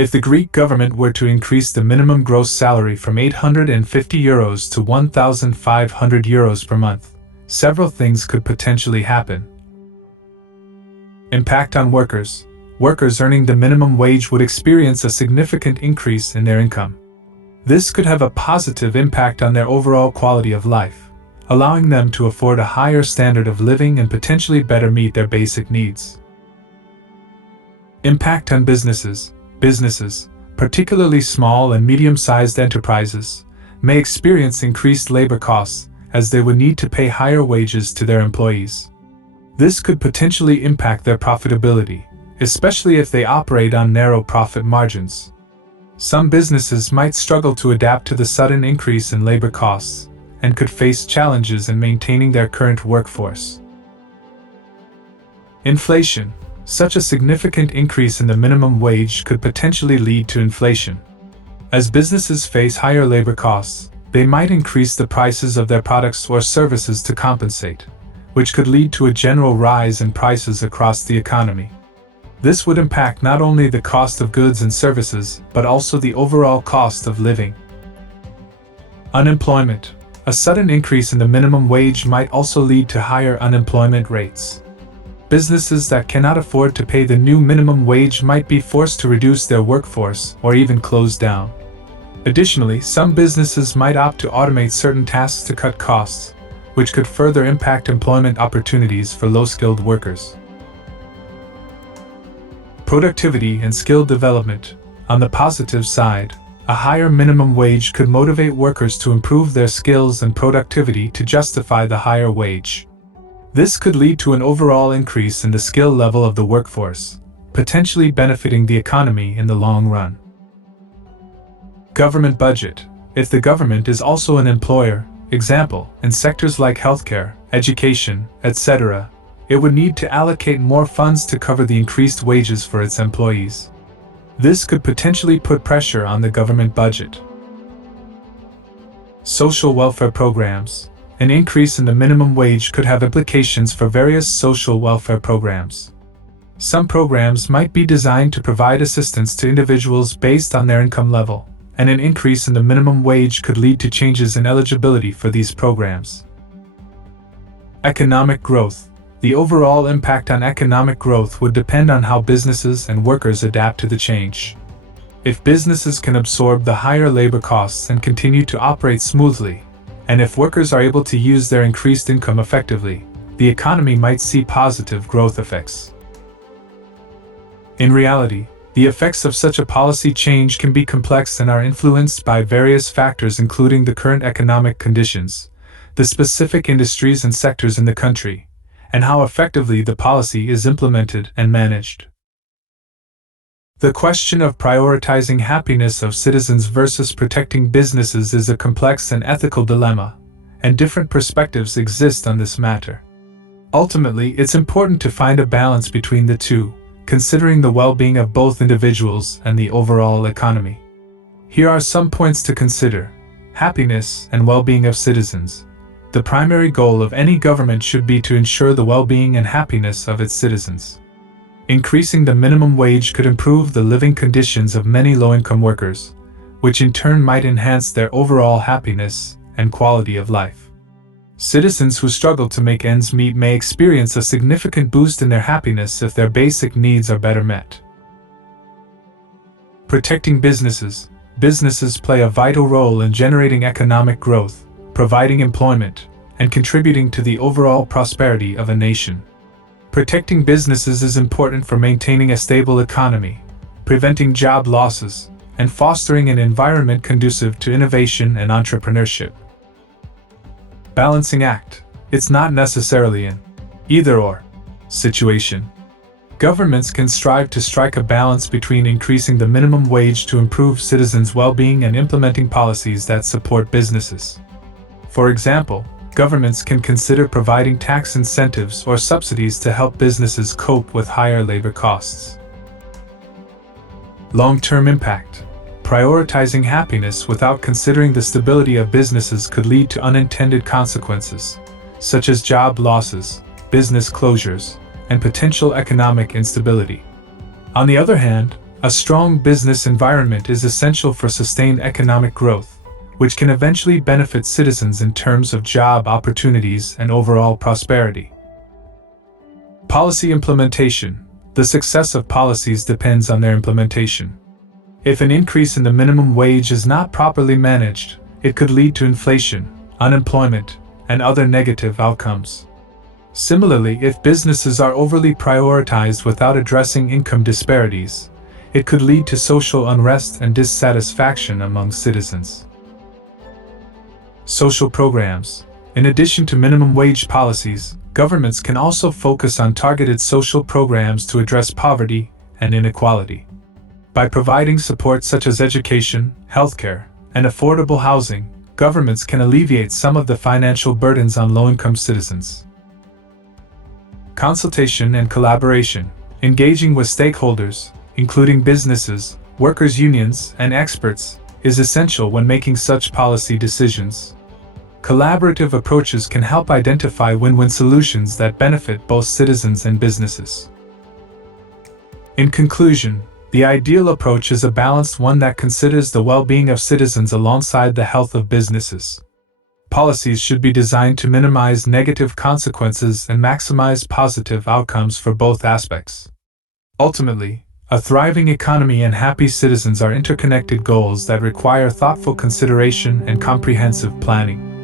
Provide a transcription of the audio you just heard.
If the Greek government were to increase the minimum gross salary from €850 to €1,500 per month, several things could potentially happen. Impact on workers. Workers earning the minimum wage would experience a significant increase in their income. This could have a positive impact on their overall quality of life, allowing them to afford a higher standard of living and potentially better meet their basic needs. Impact on businesses. Businesses, particularly small and medium-sized enterprises, may experience increased labor costs as they would need to pay higher wages to their employees. This could potentially impact their profitability, especially if they operate on narrow profit margins. Some businesses might struggle to adapt to the sudden increase in labor costs and could face challenges in maintaining their current workforce. Inflation. Such a significant increase in the minimum wage could potentially lead to inflation. As businesses face higher labor costs, they might increase the prices of their products or services to compensate, which could lead to a general rise in prices across the economy. This would impact not only the cost of goods and services, but also the overall cost of living. Unemployment. A sudden increase in the minimum wage might also lead to higher unemployment rates. Businesses that cannot afford to pay the new minimum wage might be forced to reduce their workforce or even close down. Additionally, some businesses might opt to automate certain tasks to cut costs, which could further impact employment opportunities for low-skilled workers. Productivity and skill development. On the positive side, a higher minimum wage could motivate workers to improve their skills and productivity to justify the higher wage. This could lead to an overall increase in the skill level of the workforce, potentially benefiting the economy in the long run. Government budget. If the government is also an employer, example, in sectors like healthcare, education, etc., it would need to allocate more funds to cover the increased wages for its employees. This could potentially put pressure on the government budget. Social welfare programs. An increase in the minimum wage could have implications for various social welfare programs. Some programs might be designed to provide assistance to individuals based on their income level, and an increase in the minimum wage could lead to changes in eligibility for these programs. Economic growth. The overall impact on economic growth would depend on how businesses and workers adapt to the change. If businesses can absorb the higher labor costs and continue to operate smoothly, and if workers are able to use their increased income effectively, the economy might see positive growth effects. In reality, the effects of such a policy change can be complex and are influenced by various factors including the current economic conditions, the specific industries and sectors in the country, and how effectively the policy is implemented and managed. The question of prioritizing happiness of citizens versus protecting businesses is a complex and ethical dilemma, and different perspectives exist on this matter. Ultimately, it's important to find a balance between the two, considering the well-being of both individuals and the overall economy. Here are some points to consider. Happiness and well-being of citizens. The primary goal of any government should be to ensure the well-being and happiness of its citizens. Increasing the minimum wage could improve the living conditions of many low-income workers, which in turn might enhance their overall happiness and quality of life. Citizens who struggle to make ends meet may experience a significant boost in their happiness if their basic needs are better met. Protecting businesses. Businesses play a vital role in generating economic growth, providing employment, and contributing to the overall prosperity of a nation. Protecting businesses is important for maintaining a stable economy, preventing job losses, and fostering an environment conducive to innovation and entrepreneurship. Balancing act. It's not necessarily an either-or situation. Governments can strive to strike a balance between increasing the minimum wage to improve citizens' well-being and implementing policies that support businesses. For example, governments can consider providing tax incentives or subsidies to help businesses cope with higher labor costs. Long-term impact. Prioritizing happiness without considering the stability of businesses could lead to unintended consequences, such as job losses, business closures, and potential economic instability. On the other hand, A strong business environment is essential for sustained economic growth, which can eventually benefit citizens in terms of job opportunities and overall prosperity. Policy implementation. The success of policies depends on their implementation. If an increase in the minimum wage is not properly managed, it could lead to inflation, unemployment, and other negative outcomes. Similarly, if businesses are overly prioritized without addressing income disparities, it could lead to social unrest and dissatisfaction among citizens. Social programs. In addition to minimum wage policies, governments can also focus on targeted social programs to address poverty and inequality. By providing support such as education, healthcare, and affordable housing, governments can alleviate some of the financial burdens on low-income citizens. Consultation and collaboration. Engaging with stakeholders, including businesses, workers' unions, and experts, is essential when making such policy decisions. Collaborative approaches can help identify win-win solutions that benefit both citizens and businesses. In conclusion, the ideal approach is a balanced one that considers the well-being of citizens alongside the health of businesses. Policies should be designed to minimize negative consequences and maximize positive outcomes for both aspects. Ultimately, a thriving economy and happy citizens are interconnected goals that require thoughtful consideration and comprehensive planning.